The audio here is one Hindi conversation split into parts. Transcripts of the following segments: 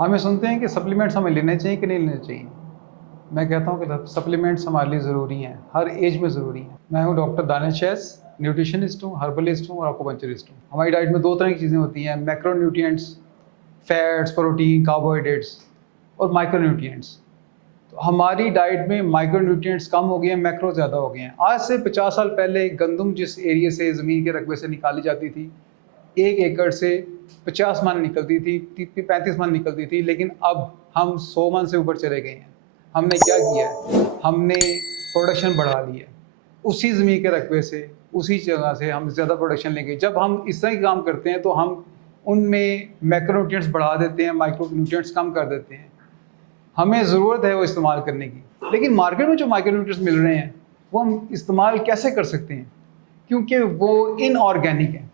हमें सुनते हैं कि सप्लीमेंट्स हमें लेने चाहिए कि नहीं लेने चाहिए। मैं कहता हूँ कि सप्लीमेंट्स हमारे लिए ज़रूरी हैं, हर एज में ज़रूरी हैं। मैं हूँ डॉक्टर दानिश शैज़, न्यूट्रिशनिस्ट हूँ, हर्बलिस्ट हूँ और एक्यूपंक्चरिस्ट हूँ। हमारी डाइट में दो तरह की चीज़ें होती हैं, मैक्रोन्यूट्रिएंट्स, फैट्स, प्रोटीन, कार्बोहाइड्रेट्स और माइक्रोन्यूट्रिएंट्स। तो हमारी डाइट में माइक्रोन्यूट्रिएंट्स कम हो गए हैं, मैक्रो ज़्यादा हो गए हैं। आज से 50 साल पहले गंदम जिस एरिया से ज़मीन के रकबे से निकाली जाती थी, 1 एकड़ से 50 मन निकलती थी, 35 मन निकलती थी, लेकिन अब हम 100 मन से ऊपर चले गए हैं। हमने क्या किया है? हमने प्रोडक्शन बढ़ा ली है, उसी ज़मीन के रकबे से, उसी जगह से हम ज़्यादा प्रोडक्शन लेंगे। जब हम इस तरह के काम करते हैं तो हम उनमें मैक्रोन्यूट्रिएंट्स बढ़ा देते हैं, माइक्रोन्यूट्रिएंट्स कम कर देते हैं। हमें ज़रूरत है वो इस्तेमाल करने की, लेकिन मार्केट में जो माइक्रोन्यूट्रिएंट्स मिल रहे हैं वो हम इस्तेमाल कैसे कर सकते हैं? क्योंकि वो इनऑर्गेनिक हैं,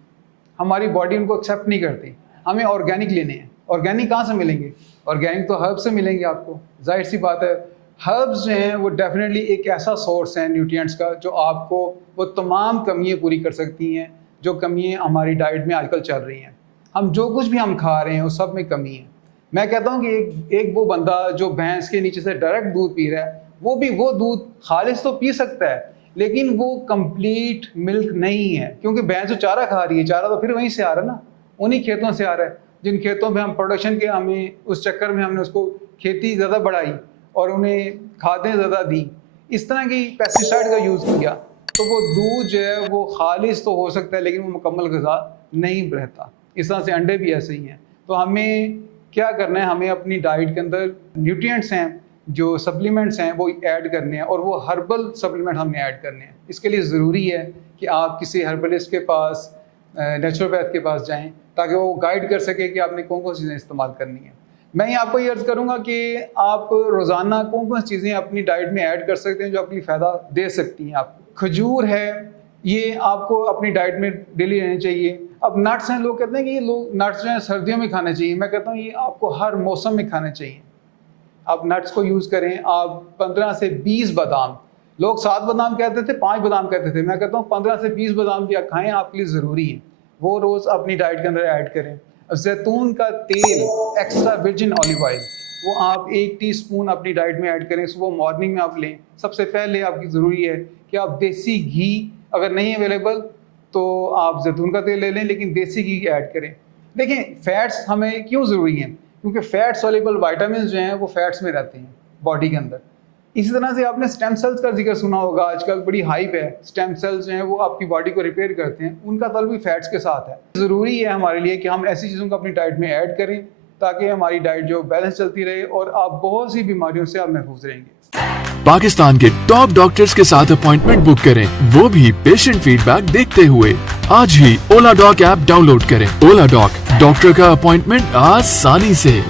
हमारी बॉडी उनको एक्सेप्ट नहीं करती। हमें ऑर्गेनिक लेने हैं। ऑर्गेनिक कहाँ से मिलेंगे? ऑर्गेनिक तो हर्ब्स से मिलेंगे आपको, जाहिर सी बात है। हर्ब्स जो हैं वो डेफिनेटली एक ऐसा सोर्स है न्यूट्रिएंट्स का जो आपको वो तमाम कमियाँ पूरी कर सकती हैं जो कमियाँ हमारी डाइट में आजकल चल रही हैं। हम जो कुछ भी हम खा रहे हैं वो सब में कमी है। मैं कहता हूँ कि एक वो बंदा जो भैंस के नीचे से डायरेक्ट दूध पी रहा है, वो भी वो दूध खालिस तो पी सकता है, लेकिन वो कंप्लीट मिल्क नहीं है, क्योंकि भैंस जो चारा खा रही है, चारा तो फिर वहीं से आ रहा है ना, उन्हीं खेतों से आ रहा है। जिन खेतों में हम प्रोडक्शन के हमें उस चक्कर में हमने उसको खेती ज़्यादा बढ़ाई और उन्हें खादें ज़्यादा दी, इस तरह की पेस्टिसाइड का यूज़ किया, तो वो दूध जो है वो खालिस तो हो सकता है लेकिन वो मुकम्मल ग़िज़ा नहीं रहता। इस तरह से अंडे भी ऐसे ही हैं। तो हमें क्या करना है? हमें अपनी डाइट के अंदर न्यूट्रिएंट्स हैं, जो सप्लीमेंट्स हैं वो ऐड करने हैं, और वो हर्बल सप्लीमेंट हमने ऐड करने हैं। इसके लिए ज़रूरी है कि आप किसी हर्बलिस्ट के पास, नेचुरोपैथ के पास जाएं, ताकि वो गाइड कर सके कि आपने कौन कौन सी चीज़ें इस्तेमाल करनी है। मैं ये आपको ये अर्ज़ करूँगा कि आप रोज़ाना कौन कौन सी चीज़ें अपनी डाइट में ऐड कर सकते हैं जो अपनी फ़ायदा दे सकती हैं आपको। खजूर है, ये आपको अपनी डाइट में डेली लेनी चाहिए। अब नट्स हैं, लोग कहते हैं कि ये लोग नट्स जो हैं सर्दियों में खाने चाहिए। मैं कहता हूँ ये आपको हर मौसम में खाने चाहिए। आप नट्स को यूज़ करें। आप 15 से 20 बादाम, लोग 7 बादाम कहते थे, 5 बादाम कहते थे, मैं कहता हूँ 15 से 20 बादाम भी खाएँ, आपके लिए ज़रूरी है। वो रोज़ अपनी डाइट के अंदर ऐड करें। अब जैतून का तेल, एक्स्ट्रा वर्जिन ऑलिव ऑयल, वो आप 1 टीस्पून अपनी डाइट में ऐड करें। सुबह मॉर्निंग में आप लें। सबसे पहले आपकी ज़रूरी है कि आप देसी घी, अगर नहीं अवेलेबल तो आप जैतून का तेल ले लें, लेकिन देसी घी ऐड करें। देखें, फ़ैट्स हमें क्यों ज़रूरी हैं? क्योंकि फ़ैट सॉल्युबल विटामिन जो हैं वो फ़ैट्स में रहते हैं बॉडी के अंदर। इसी तरह से आपने स्टेम सेल्स का जिक्र सुना होगा, आजकल बड़ी हाइप है। स्टेम सेल्स जो हैं वो आपकी बॉडी को रिपेयर करते हैं, उनका ताल्लुक भी फ़ैट्स के साथ है। ज़रूरी है हमारे लिए कि हम ऐसी चीज़ों को अपनी डाइट में ऐड करें ताकि हमारी डाइट जो बैलेंस चलती रहे और आप बहुत सी बीमारियों से आप महफूज रहेंगे। पाकिस्तान के टॉप डॉक्टर्स के साथ अपॉइंटमेंट बुक करें, वो भी पेशेंट फीडबैक देखते हुए। आज ही ओला डॉक ऐप डाउनलोड करें। ओला डॉक, डॉक्टर का अपॉइंटमेंट आसानी से।